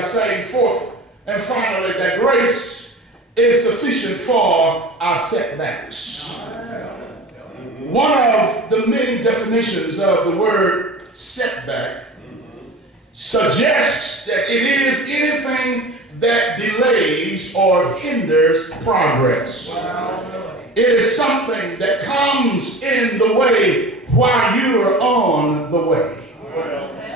by saying, fourth and finally, that grace is sufficient for our setbacks. One of the many definitions of the word setback suggests that it is anything that delays or hinders progress. It is something that comes in the way while you are on the way.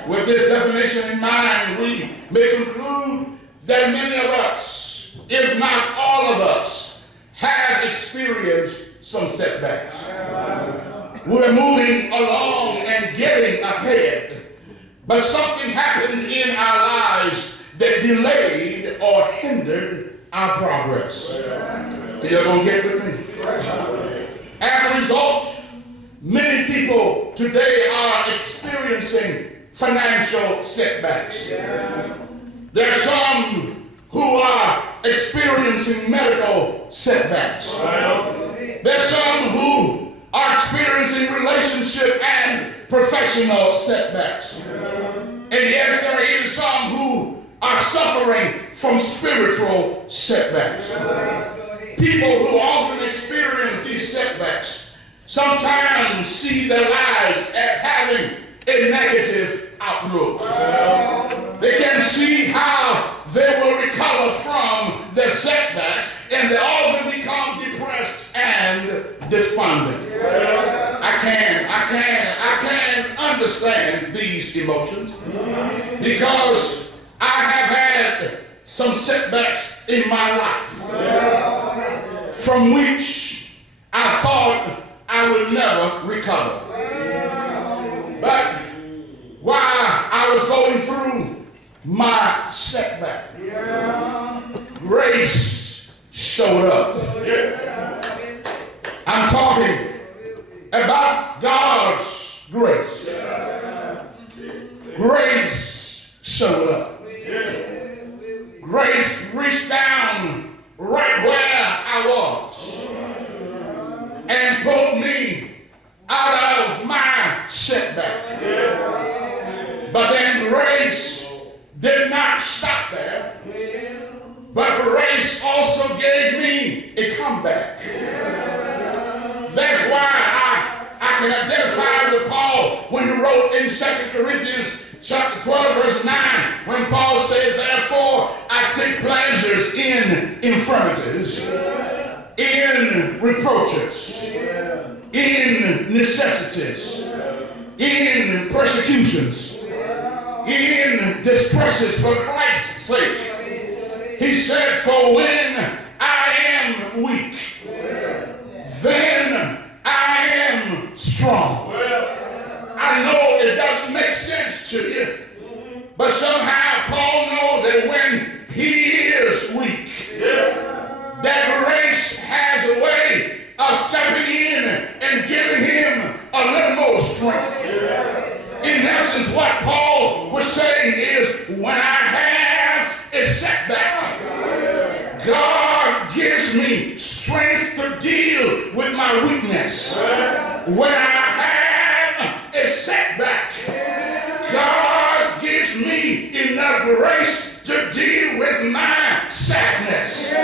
With this definition in mind, we may conclude that many of us, if not all of us, have experienced some setbacks. We're moving along and getting ahead, but something happened in our lives that delayed or hindered our progress. You're going to get with me? As a result, many people today are experiencing financial setbacks. There are some who are experiencing medical setbacks. There are some who are experiencing relationship and professional setbacks. And yes, there are even some who are suffering from spiritual setbacks. People who often experience these setbacks sometimes see their lives as having a negative outlook. They can see how they will recover from their setbacks, and they often become depressed and despondent. I can understand these emotions because I have had some setbacks in my life from which I thought I would never recover. But while I was going through my setback, grace showed up. I'm talking about God's grace. Grace showed up. Grace reached down right where I was and pulled me out of my setback. But then grace did not stop there. But grace also gave me a comeback. That's why I can identify with Paul when he wrote in 2 Corinthians chapter 12, verse 9, when Paul says, therefore, I take pleasures in infirmities, in reproaches, in necessities, in persecutions, in distresses for Christ's sake. He said, for when I am weak, then I am strong. I know it doesn't make sense to you, but somehow Paul knows that when he is weak, that grace has a way of stepping in and giving him a little more strength. In essence, what Paul was saying is, when I have a setback, God gives me strength to deal with my weakness. When I have a setback, God gives me enough grace to deal with my sadness.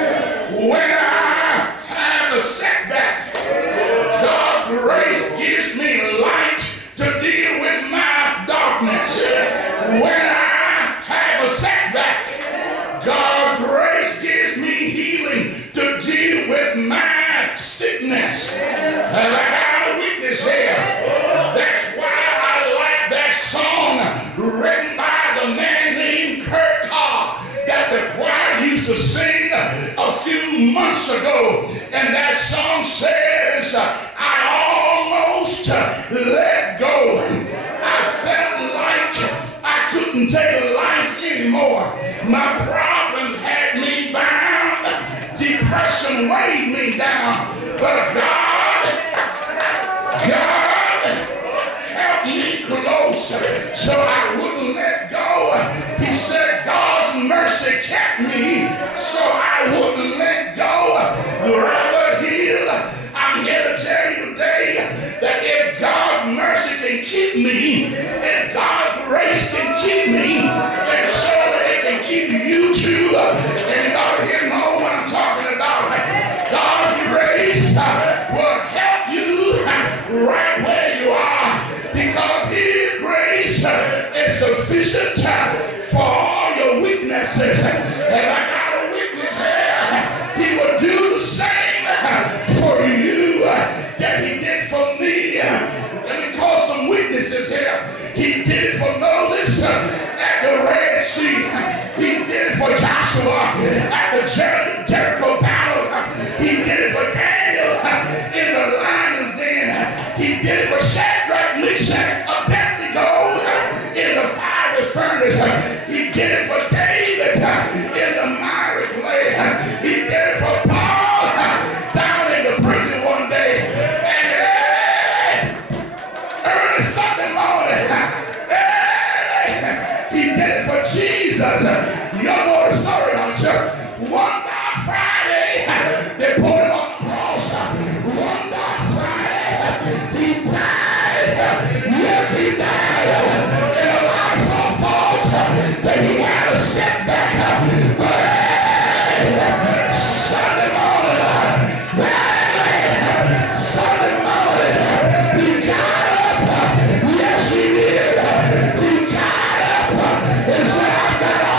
When I have a setback, God's grace gives me light to deal with my darkness. When I have a setback, God's grace gives me healing to deal with my sickness. And I got a witness here. That's why I like that song written by the man named Kurt Carr that the choir used to sing a few months ago. And that song says, I almost let go. I felt like I couldn't take life anymore. My problems had me bound. Depression weighed me down. But God helped me close so I wouldn't let go. He said God's mercy kept me so I wouldn't let go. Brother Hill, I'm here to tell you today that if God's mercy can keep me, if God's grace can keep me, then surely it can keep sufficient for all your weaknesses. And I got a witness here. He will do the same for you that he did for me. Let me call some witnesses here. He did it for Moses at the Red Sea. He did it for Joshua at the Jericho battle. He did it for Daniel in the lion's den. He did it for Shadrach, Meshach, Abednego in the fiery furnace. He did it for David in the miry clay. He did it for Paul down in the prison one day. And early Sunday morning, he did it for Jesus. You know the story, don't you? One dark Friday, they put him on the cross. One dark Friday, he died. Yes, he died. In a life of fault that he had a setback. But Sunday morning, Sunday morning, he got up. Yes, he did. He got up and said, I've got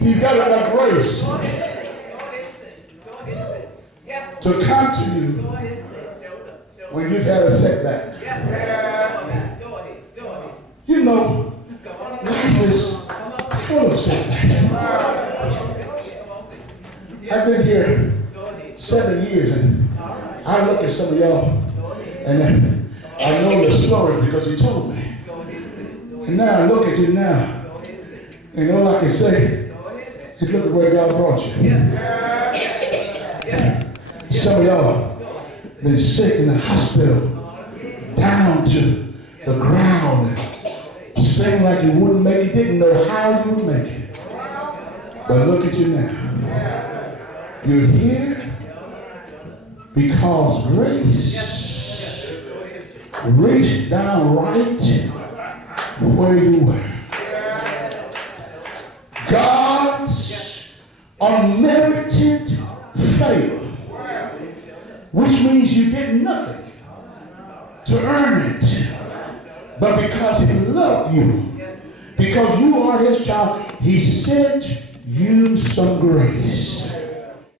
He's got enough grace to come to you when you've had a setback. You know, life is full of setbacks. I've been here 7 years, and I look at some of y'all, and I know the stories because he told me. And now I look at you now, and all I can say is look at where God brought you. Some of y'all been sick in the hospital, down to the ground, saying like you wouldn't make it, didn't know how you would make it. But look at you now. You're here because grace reached down right where you were. God's unmerited favor, which means you did nothing to earn it, but because he loved you, because you are his child, he sent you some grace.